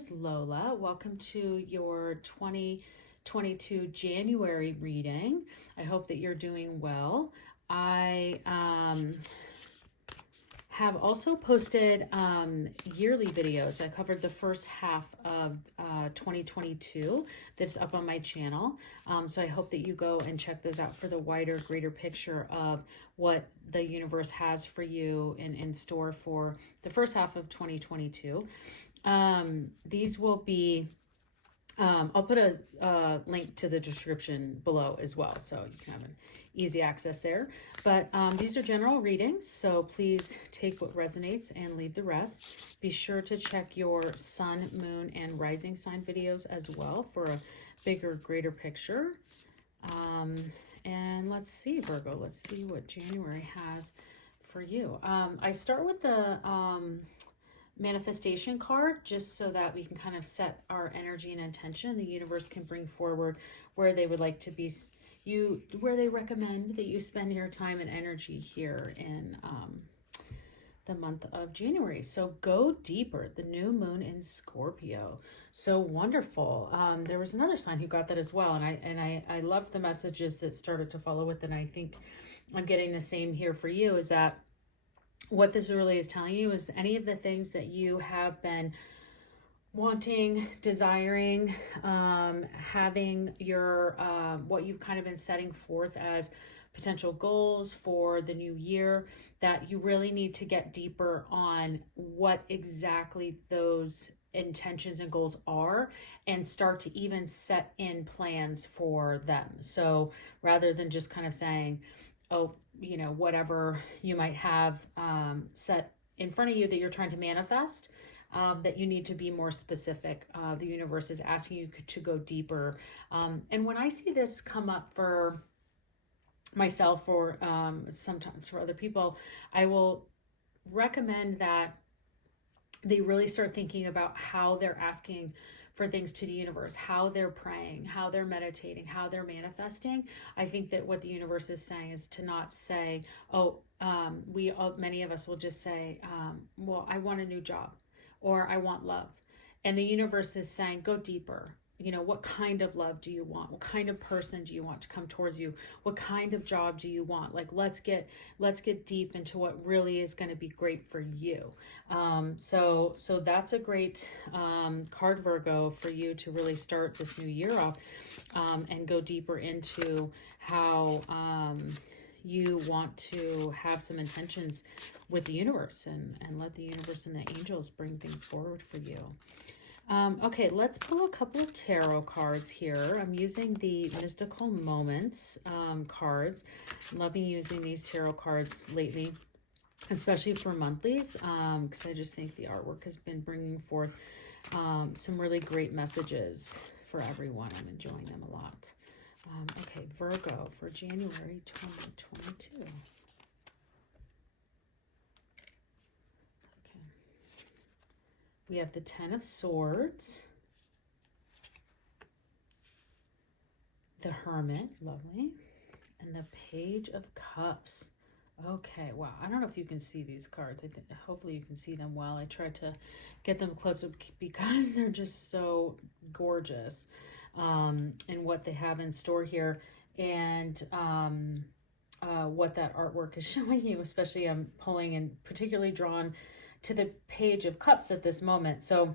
is Lola. Welcome to your 2022 January reading. I hope that you're doing well. I have also posted yearly videos. I covered the first half of 2022 that's up on my channel. So I hope that you go and check those out for the wider, greater picture of what the universe has for you in store for the first half of 2022. These will be, I'll put a link to the description below as well, so you can have an easy access there. But these are general readings, so please take what resonates and leave the rest. Be sure to check your sun, moon, and rising sign videos as well for a bigger, greater picture. And let's see, Virgo, let's see what January has for you. I start with the manifestation card, just so that we can kind of set our energy and intention. The universe can bring forward where they would like to be, where they recommend that you spend your time and energy here in the month of January. So go deeper, the new moon in Scorpio. So wonderful. There was another sign who got that as well. And I loved the messages that started to follow with it. And I think I'm getting the same here for you, is that what this really is telling you is any of the things that you have been wanting, desiring, having your, what you've kind of been setting forth as potential goals for the new year, that you really need to get deeper on what exactly those intentions and goals are and start to even set in plans for them. So rather than just kind of saying, oh, you know, whatever you might have set in front of you that you're trying to manifest, that you need to be more specific. The universe is asking you to go deeper. And when I see this come up for myself or sometimes for other people, I will recommend that they really start thinking about how they're asking for things to the universe, how they're praying, how they're meditating, how they're manifesting. I think that what the universe is saying is to not say, oh, many of us will just say, well, I want a new job, or I want love. And the universe is saying, go deeper. You know, what kind of love do you want? What kind of person do you want to come towards you? What kind of job do you want? Like, let's get deep into what really is going to be great for you. So that's a great card, Virgo, for you to really start this new year off and go deeper into how you want to have some intentions with the universe and let the universe and the angels bring things forward for you. Okay, let's pull a couple of tarot cards here. I'm using the Mystical Moments cards. I'm loving using these tarot cards lately, especially for monthlies, because I just think the artwork has been bringing forth some really great messages for everyone. I'm enjoying them a lot. Okay, Virgo for January 2022. We have the Ten of Swords, the Hermit, lovely, and the Page of Cups. Okay, wow. I don't know if you can see these cards. Hopefully you can see them well. I tried to get them close up because they're just so gorgeous and what they have in store here, and what that artwork is showing you. Especially I'm pulling and particularly drawn to the Page of Cups at this moment. So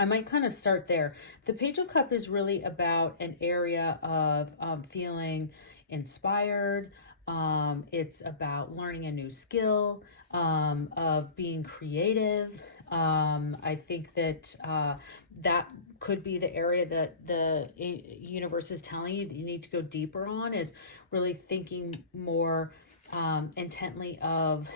I might kind of start there. The Page of Cups is really about an area of feeling inspired. It's about learning a new skill, of being creative. I think that that could be the area that the universe is telling you that you need to go deeper on, is really thinking more intently of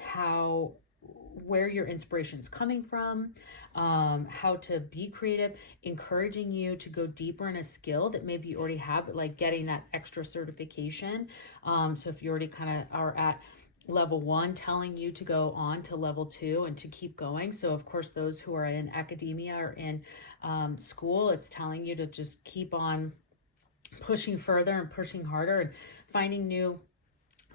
where your inspiration is coming from, how to be creative, encouraging you to go deeper in a skill that maybe you already have, but like getting that extra certification. So if you already kind of are at level 1, telling you to go on to level 2 and to keep going. So of course, those who are in academia or in school, it's telling you to just keep on pushing further and pushing harder and finding new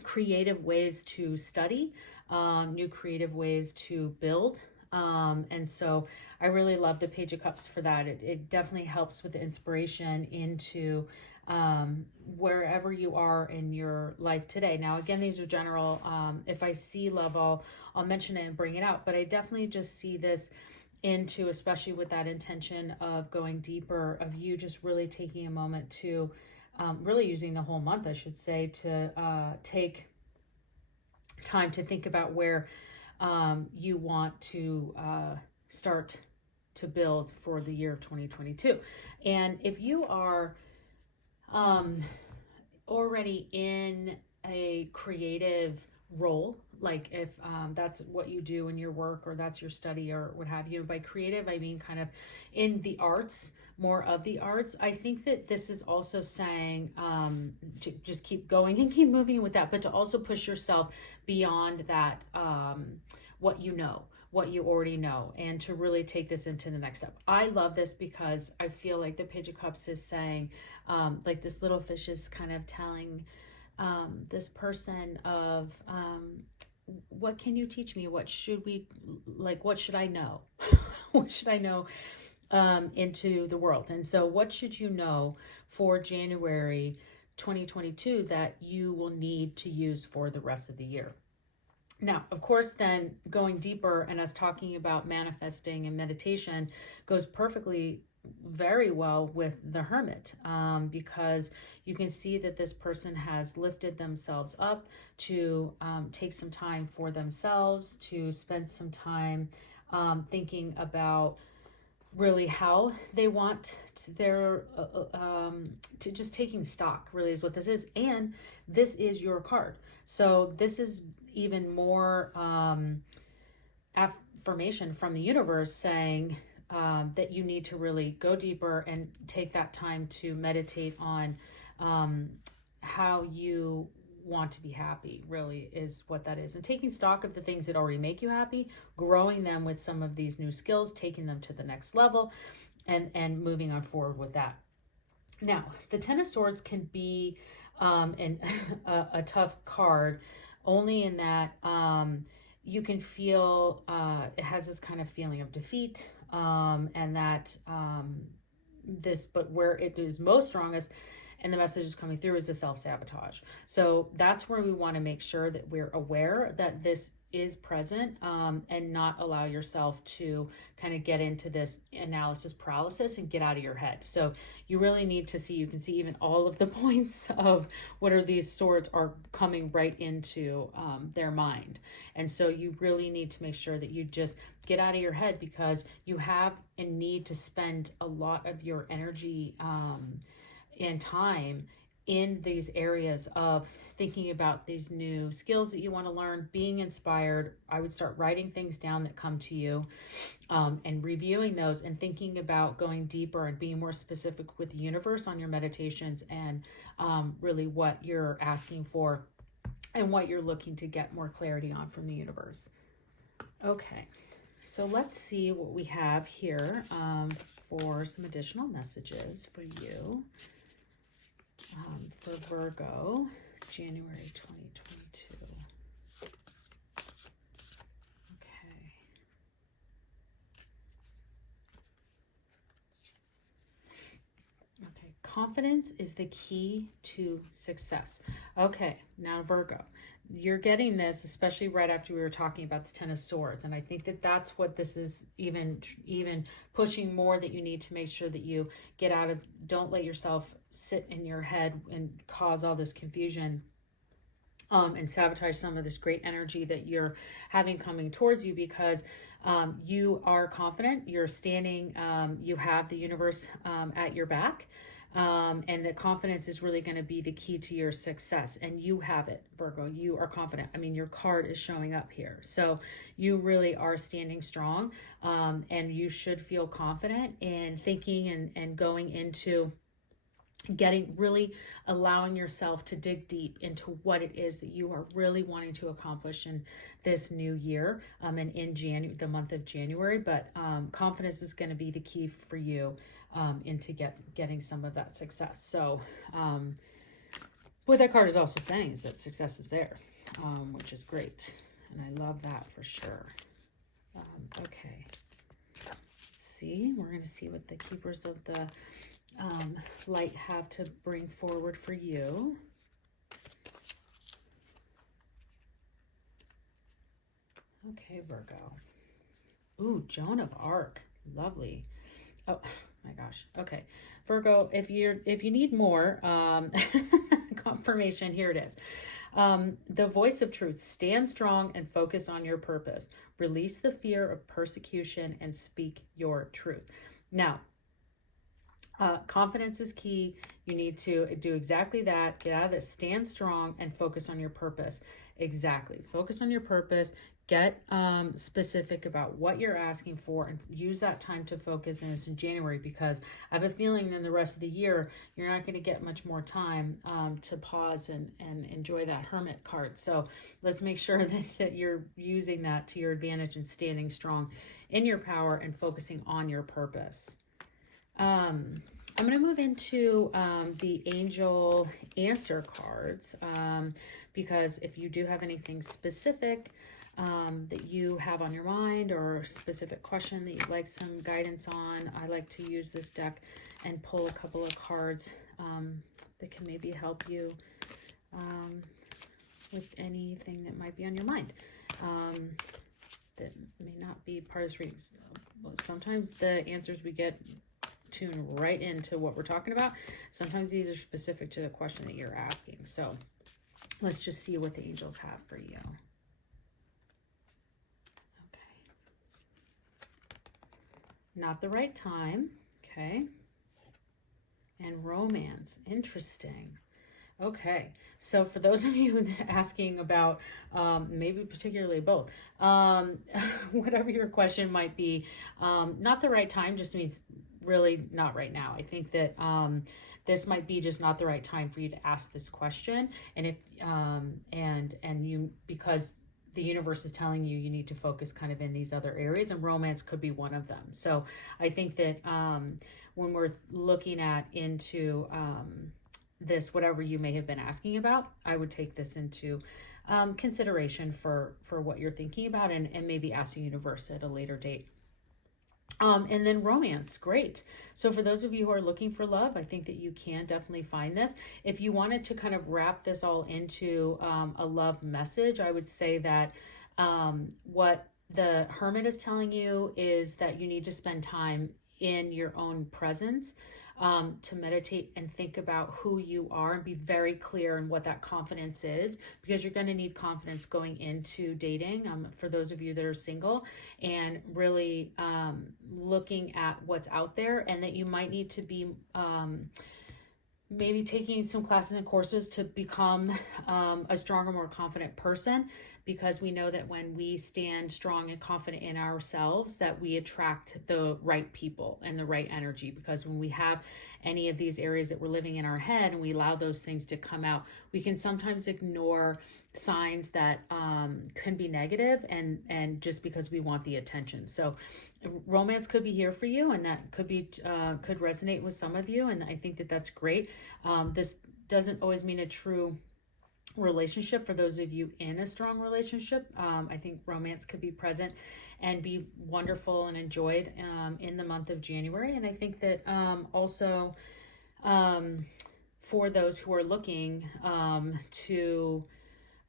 creative ways to study, new creative ways to build, And so I really love the Page of Cups for that. It definitely helps with the inspiration into wherever you are in your life today. Now, again, these are general. If I see love, I'll mention it and bring it out. But I definitely just see this into, especially with that intention of going deeper, of you just really taking a moment to, really using the whole month, I should say, to take time to think about where you want to start to build for the year 2022. And if you are already in a creative role, like if that's what you do in your work or that's your study or what have you, by creative I mean kind of in the arts, more of the arts, I think that this is also saying to just keep going and keep moving with that, but to also push yourself beyond that, what you already know, and to really take this into the next step. I love this because I feel like the Page of Cups is saying, like this little fish is kind of telling this person of, what can you teach me? What should I know? What should I know into the world? And so what should you know for January 2022 that you will need to use for the rest of the year? Now, of course, then going deeper and us talking about manifesting and meditation goes perfectly very well with the Hermit, because you can see that this person has lifted themselves up to take some time for themselves, to spend some time thinking about really how they want to just taking stock really is what this is. And this is your card. So this is even more affirmation from the universe saying that you need to really go deeper and take that time to meditate on how you want to be happy, really is what that is. And taking stock of the things that already make you happy, growing them with some of these new skills, taking them to the next level, and moving on forward with that. Now, the Ten of Swords can be a tough card, only in that you can feel it has this kind of feeling of defeat, and that but where it is most strongest and the message is coming through is the self-sabotage. So that's where we want to make sure that we're aware that this is present, and not allow yourself to kind of get into this analysis paralysis and get out of your head. So you really need to see, you can see even all of the points of what are these swords are coming right into their mind. And so you really need to make sure that you just get out of your head, because you have a need to spend a lot of your energy and time in these areas of thinking about these new skills that you want to learn, being inspired. I would start writing things down that come to you, and reviewing those and thinking about going deeper and being more specific with the universe on your meditations, and really what you're asking for and what you're looking to get more clarity on from the universe. Okay, so let's see what we have here for some additional messages for you. For Virgo, January 2022. Okay. Okay, confidence is the key to success. Okay, now Virgo, you're getting this, especially right after we were talking about the Ten of Swords. And I think that that's what this is even pushing more, that you need to make sure that you get out of, don't let yourself sit in your head and cause all this confusion, and sabotage some of this great energy that you're having coming towards you, because you are confident, you're standing, you have the universe at your back. And the confidence is really going to be the key to your success. And you have it, Virgo. You are confident. I mean, your card is showing up here. So you really are standing strong. And you should feel confident in thinking and going into really allowing yourself to dig deep into what it is that you are really wanting to accomplish in this new year, and in the month of January. But confidence is going to be the key for you into getting some of that success. So what that card is also saying is that success is there, which is great. And I love that for sure. Okay. Let's see. We're going to see what the keepers of the light have to bring forward for you. Okay, Virgo. Ooh, Joan of Arc. Lovely. Oh my gosh. Okay. Virgo, if you need more confirmation, here it is. The voice of truth. Stand strong and focus on your purpose. Release the fear of persecution and speak your truth. Now, confidence is key. You need to do exactly that. Get out of this. Stand strong and focus on your purpose. Exactly. Focus on your purpose. Get specific about what you're asking for and use that time to focus. And it's in January, because I have a feeling in the rest of the year, you're not going to get much more time to pause and enjoy that Hermit card. So let's make sure that you're using that to your advantage and standing strong in your power and focusing on your purpose. I'm going to move into the angel answer cards, because if you do have anything specific that you have on your mind, or a specific question that you'd like some guidance on, I like to use this deck and pull a couple of cards that can maybe help you with anything that might be on your mind that may not be part of this reading. Sometimes the answers we get tune right into what we're talking about. Sometimes these are specific to the question that you're asking. So let's just see what the angels have for you. Okay. Not the right time. Okay. And romance. Interesting. Okay, so for those of you asking about maybe particularly both, whatever your question might be, not the right time just means really not right now. I think that this might be just not the right time for you to ask this question, and if and you, because the universe is telling you need to focus kind of in these other areas, and romance could be one of them. So I think that when we're looking at into this, whatever you may have been asking about, I would take this into consideration for what you're thinking about, and maybe ask the universe at a later date. And then romance, great. So for those of you who are looking for love, I think that you can definitely find this. If you wanted to kind of wrap this all into a love message, I would say that what the Hermit is telling you is that you need to spend time in your own presence, to meditate and think about who you are and be very clear in what that confidence is, because you're going to need confidence going into dating, for those of you that are single, and really looking at what's out there, and that you might need to be maybe taking some classes and courses to become a stronger, more confident person, because we know that when we stand strong and confident in ourselves, that we attract the right people and the right energy. Because when we have any of these areas that we're living in our head and we allow those things to come out, we can sometimes ignore signs that can be negative, and just because we want the attention. So romance could be here for you, and that could be could resonate with some of you, and I think that that's great. This doesn't always mean a true relationship for those of you in a strong relationship. I think romance could be present and be wonderful and enjoyed in the month of January. And I think that also for those who are looking to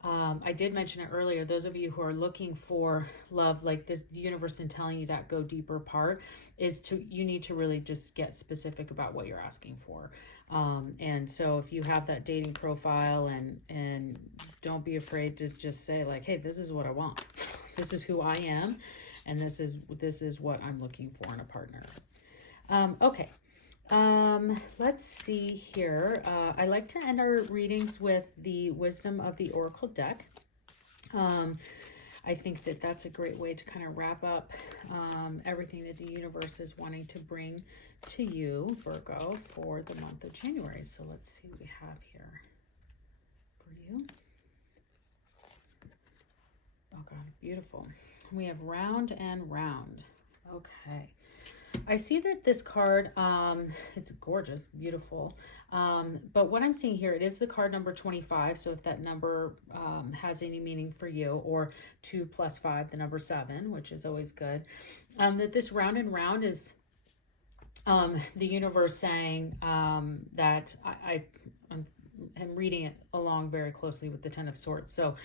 I did mention it earlier, those of you who are looking for love, like this, the universe and telling you that go deeper part is you need to really just get specific about what you're asking for. And so if you have that dating profile, and don't be afraid to just say like, hey, this is what I want. This is who I am. And this is what I'm looking for in a partner. Okay. Let's see here. I like to end our readings with the wisdom of the Oracle deck. I think that that's a great way to kind of wrap up everything that the universe is wanting to bring to you, Virgo, for the month of January. So let's see what we have here for you. Oh God, beautiful. We have round and round. Okay. I see that this card, it's gorgeous, beautiful. But what I'm seeing here, it is the card number 25. So if that number has any meaning for you, or 2 plus 5, the number 7, which is always good, that this round and round is the universe saying that I'm reading it along very closely with the 10 of Swords. So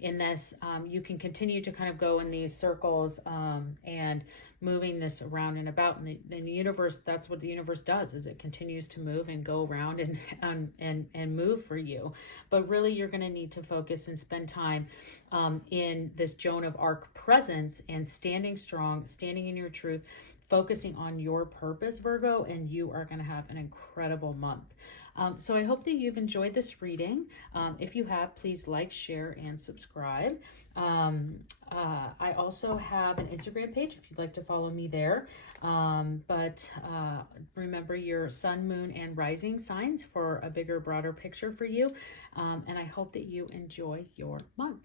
in this, you can continue to kind of go in these circles and moving this around and about. And the universe, that's what the universe does, is it continues to move and go around and move for you. But really, you're going to need to focus and spend time in this Joan of Arc presence and standing strong, standing in your truth, focusing on your purpose, Virgo, and you are going to have an incredible month. So I hope that you've enjoyed this reading. If you have, please like, share, and subscribe. I also have an Instagram page if you'd like to follow me there. But remember your sun, moon, and rising signs for a bigger, broader picture for you. And I hope that you enjoy your month.